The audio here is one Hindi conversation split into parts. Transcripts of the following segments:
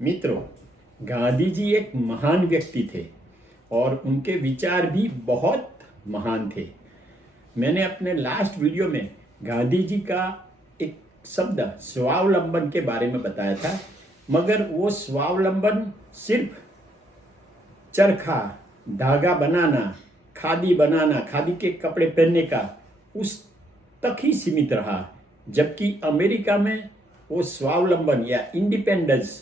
मित्रों, गांधी जी एक महान व्यक्ति थे और उनके विचार भी बहुत महान थे। मैंने अपने लास्ट वीडियो में गांधी जी का एक शब्द स्वावलंबन के बारे में बताया था, मगर वो स्वावलंबन सिर्फ चरखा, धागा बनाना, खादी बनाना, खादी के कपड़े पहनने का उस तक ही सीमित रहा। जबकि अमेरिका में वो स्वावलंबन या इंडिपेंडेंस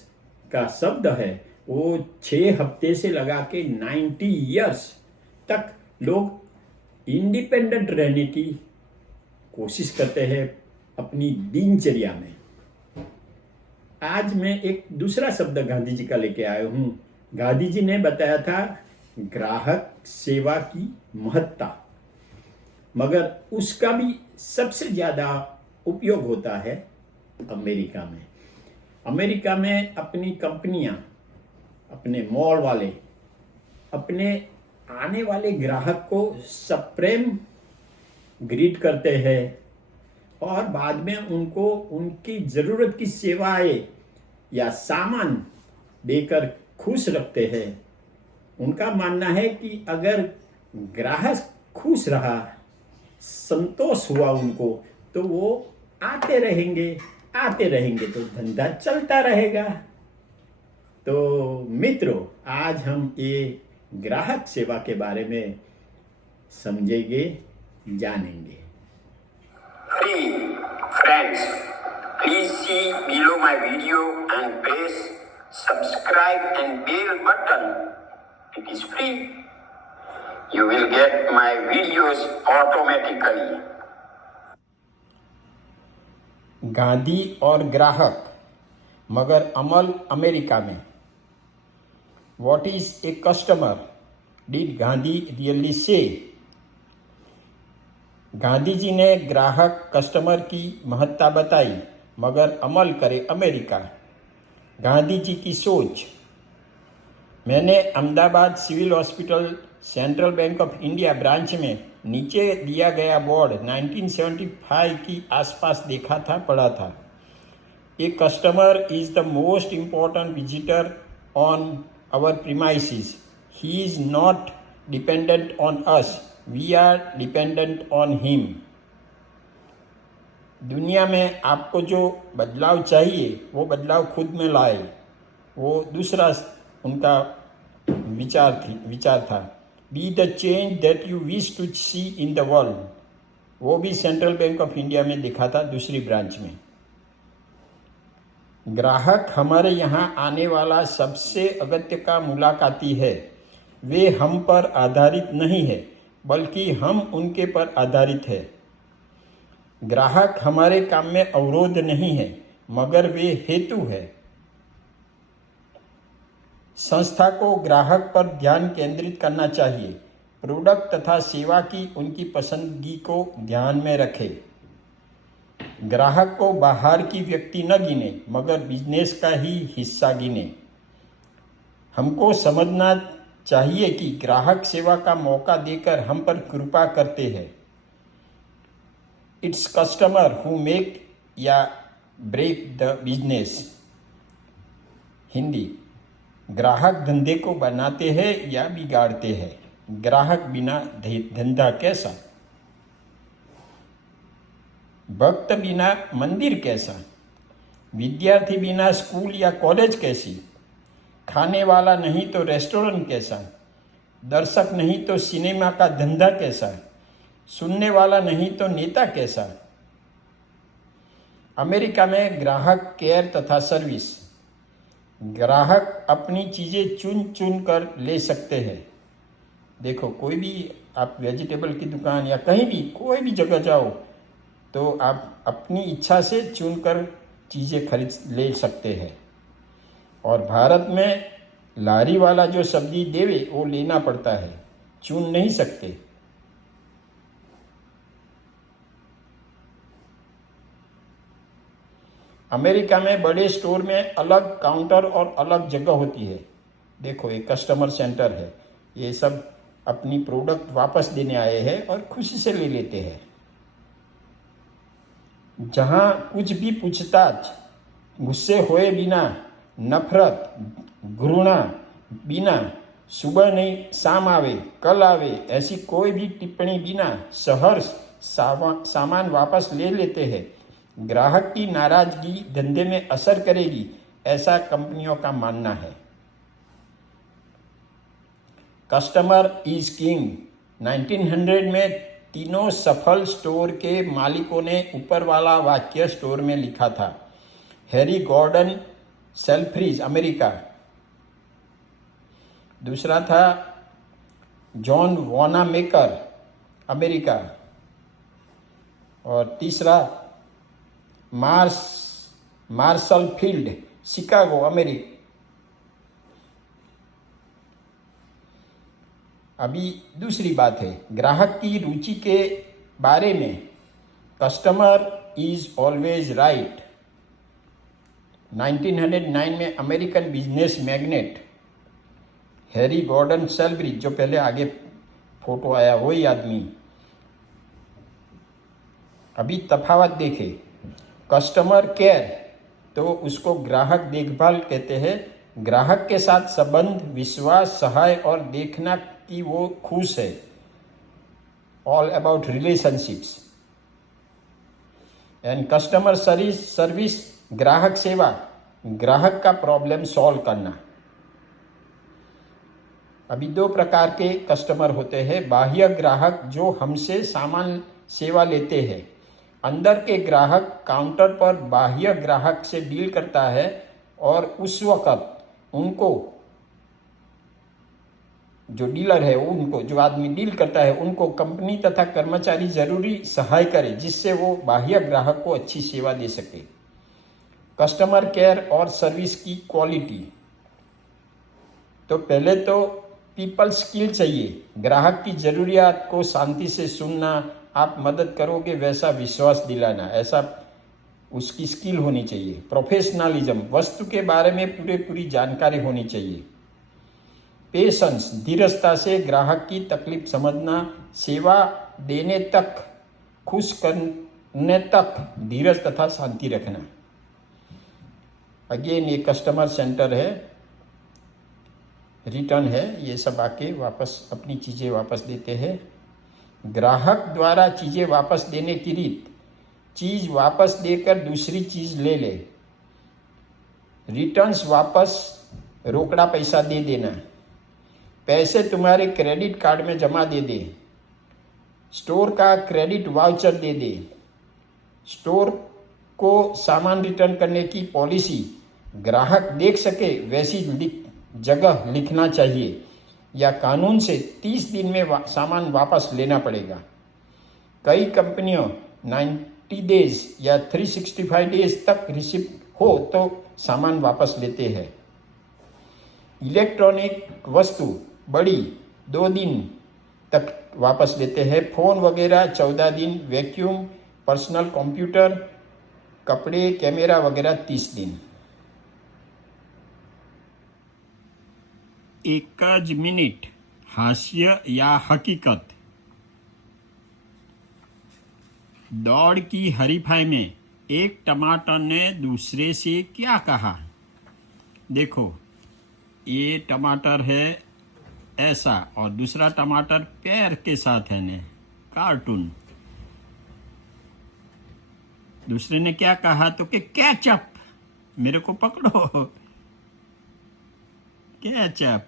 का शब्द है, वो 6 हफ्ते से लगा के 90 इयर्स तक लोग इंडिपेंडेंट रहने की कोशिश करते हैं अपनी दिनचर्या में। आज मैं एक दूसरा शब्द गांधी जी का लेके आया हूं। गांधी जी ने बताया था ग्राहक सेवा की महत्ता, मगर उसका भी सबसे ज्यादा उपयोग होता है अमेरिका में। अमेरिका में अपनी कंपनियां, अपने मॉल वाले अपने आने वाले ग्राहक को सप्रेम ग्रीट करते हैं और बाद में उनको उनकी जरूरत की सेवाएं या सामान देकर खुश रखते हैं। उनका मानना है कि अगर ग्राहक खुश रहा, संतोष हुआ उनको, तो वो आते रहेंगे तो धंधा चलता रहेगा। तो मित्रों, आज हम ये ग्राहक सेवा के बारे में समझेंगे, जानेंगे। Friends, please see below my video and press subscribe and bell button. It is free. You will get my videos automatically. Gandhi और ग्राहक, मगर अमल अमेरिका में। What is a customer? Did Gandhi really say? Gandhi ji ने ग्राहक कस्टमर की महत्ता बताई, मगर अमल करे अमेरिका। गांधी जी की सोच। मैंने Ahmedabad civil hospital central bank of India branch में नीचे दिया गया बोर्ड 1975 की आसपास देखा था, पढ़ा था। A customer is the most important visitor on our premises. He is not dependent on us, we are dependent on him. दुनिया में आपको जो बदलाव चाहिए वो बदलाव खुद में लाए, वो दूसरा उनका विचार था। Be the change that you wish to see in the world. वो भी सेंट्रल बैंक ऑफ इंडिया में दिखा था, दूसरी ब्रांच में। ग्राहक हमारे यहाँ आने वाला सबसे अगत्य का मुलाकाती है। वे हम पर आधारित नहीं है, बल्कि हम उनके पर आधारित है। ग्राहक हमारे काम में अवरोध नहीं है, मगर वे हेतु है। संस्था को ग्राहक पर ध्यान केंद्रित करना चाहिए। प्रोडक्ट तथा सेवा की उनकी पसंदगी को ध्यान में रखें। ग्राहक को बाहर की व्यक्ति न गिने, मगर बिजनेस का ही हिस्सा गिने। हमको समझना चाहिए कि ग्राहक सेवा का मौका देकर हम पर कृपा करते हैं। इट्स कस्टमर हु मेक या ब्रेक द बिजनेस। हिंदी। ग्राहक धंधे को बनाते हैं या बिगाड़ते हैं। ग्राहक बिना धंधा कैसा? भक्त बिना मंदिर कैसा? विद्यार्थी बिना स्कूल या कॉलेज कैसी? खाने वाला नहीं तो रेस्टोरेंट कैसा? दर्शक नहीं तो सिनेमा का धंधा कैसा? सुनने वाला नहीं तो नेता कैसा? अमेरिका में ग्राहक केयर तथा सर्विस। ग्राहक अपनी चीज़ें चुन चुन कर ले सकते हैं। देखो, कोई भी आप वेजिटेबल की दुकान या कहीं भी कोई भी जगह जाओ तो आप अपनी इच्छा से चुनकर चीज़ें खरीद ले सकते हैं। और भारत में लारी वाला जो सब्जी देवे वो लेना पड़ता है, चुन नहीं सकते। अमेरिका में बड़े स्टोर में अलग काउंटर और अलग जगह होती है। देखो, ये कस्टमर सेंटर है। ये सब अपनी प्रोडक्ट वापस देने आए हैं और खुशी से ले लेते हैं। जहाँ कुछ भी पूछताछ गुस्से होए बिना नफरत, घृणा बिना, सुबह नहीं शाम आवे, कल आवे, ऐसी कोई भी टिप्पणी बिना सहर्ष सामान वापस ले लेते हैं। ग्राहक की नाराजगी धंधे में असर करेगी, ऐसा कंपनियों का मानना है। Customer is king. 1900 में तीनों सफल स्टोर के मालिकों ने ऊपर वाला वाक्य स्टोर में लिखा था। Harry Gordon Selfridge, America. दूसरा था जॉन वॉनामेकर, अमेरिका। और तीसरा मार्शल फील्ड, शिकागो, अमेरिका। अभी दूसरी बात है ग्राहक की रुचि के बारे में। Customer is always right. 1909 में American business magnate Harry Gordon Selfridge, जो पहले आगे फोटो आया वही आदमी। अभी तफावत देखें। कस्टमर केयर तो उसको ग्राहक देखभाल कहते हैं। ग्राहक के साथ संबंध, विश्वास, सहाय और देखना कि वो खुश है। All about relationships. And customer service, ग्राहक सेवा, ग्राहक का प्रॉब्लम सॉल्व करना। अभी दो प्रकार के कस्टमर होते हैं। बाह्य ग्राहक जो हमसे सामान सेवा लेते हैं। अंदर के ग्राहक काउंटर पर बाह्य ग्राहक से डील करता है और उस वक्त उनको, जो डीलर है उनको, जो आदमी डील करता है उनको कंपनी तथा कर्मचारी जरूरी सहाय करे जिससे वो बाह्य ग्राहक को अच्छी सेवा दे सके। कस्टमर केयर और सर्विस की क्वालिटी। तो पहले तो पीपल स्किल चाहिए। ग्राहक की जरूरियात को शांति से सुनना, आप मदद करोगे वैसा विश्वास दिलाना, ऐसा उसकी स्किल होनी चाहिए। प्रोफेशनलिज्म, वस्तु के बारे में पूरी जानकारी होनी चाहिए। पेशेंस, धीरजता से ग्राहक की तकलीफ समझना, सेवा देने तक, खुश करने तक धीरज तथा शांति रखना। अगेन ये कस्टमर सेंटर है, रिटर्न है, ये सब आके वापस अपनी चीज़ें वापस देते हैं। ग्राहक द्वारा चीज़ें वापस देने की रीत। चीज़ वापस देकर दूसरी चीज़ ले ले। रिटर्न्स वापस, रोकड़ा पैसा दे देना। पैसे तुम्हारे क्रेडिट कार्ड में जमा दे दे। स्टोर का क्रेडिट वाउचर दे दे। स्टोर को सामान रिटर्न करने की पॉलिसी ग्राहक देख सके वैसी जगह लिखना चाहिए, या कानून से 30 दिन में सामान वापस लेना पड़ेगा। कई कंपनियों 90 डेज या 365 डेज तक रिसिप्ट हो तो सामान वापस लेते हैं। इलेक्ट्रॉनिक वस्तु बड़ी 2 दिन तक वापस लेते हैं। फ़ोन वगैरह 14 दिन। वैक्यूम, पर्सनल कंप्यूटर, कपड़े, कैमरा वगैरह 30 दिन। एक ज मिनिट, हास्य या हकीकत। दौड़ की हरीफाई में एक टमाटर ने दूसरे से क्या कहा? देखो, ये टमाटर है ऐसा और दूसरा टमाटर पैर के साथ है ने, कार्टून। दूसरे ने क्या कहा तो कि कैचअप, मेरे को पकड़ो, कैचअप।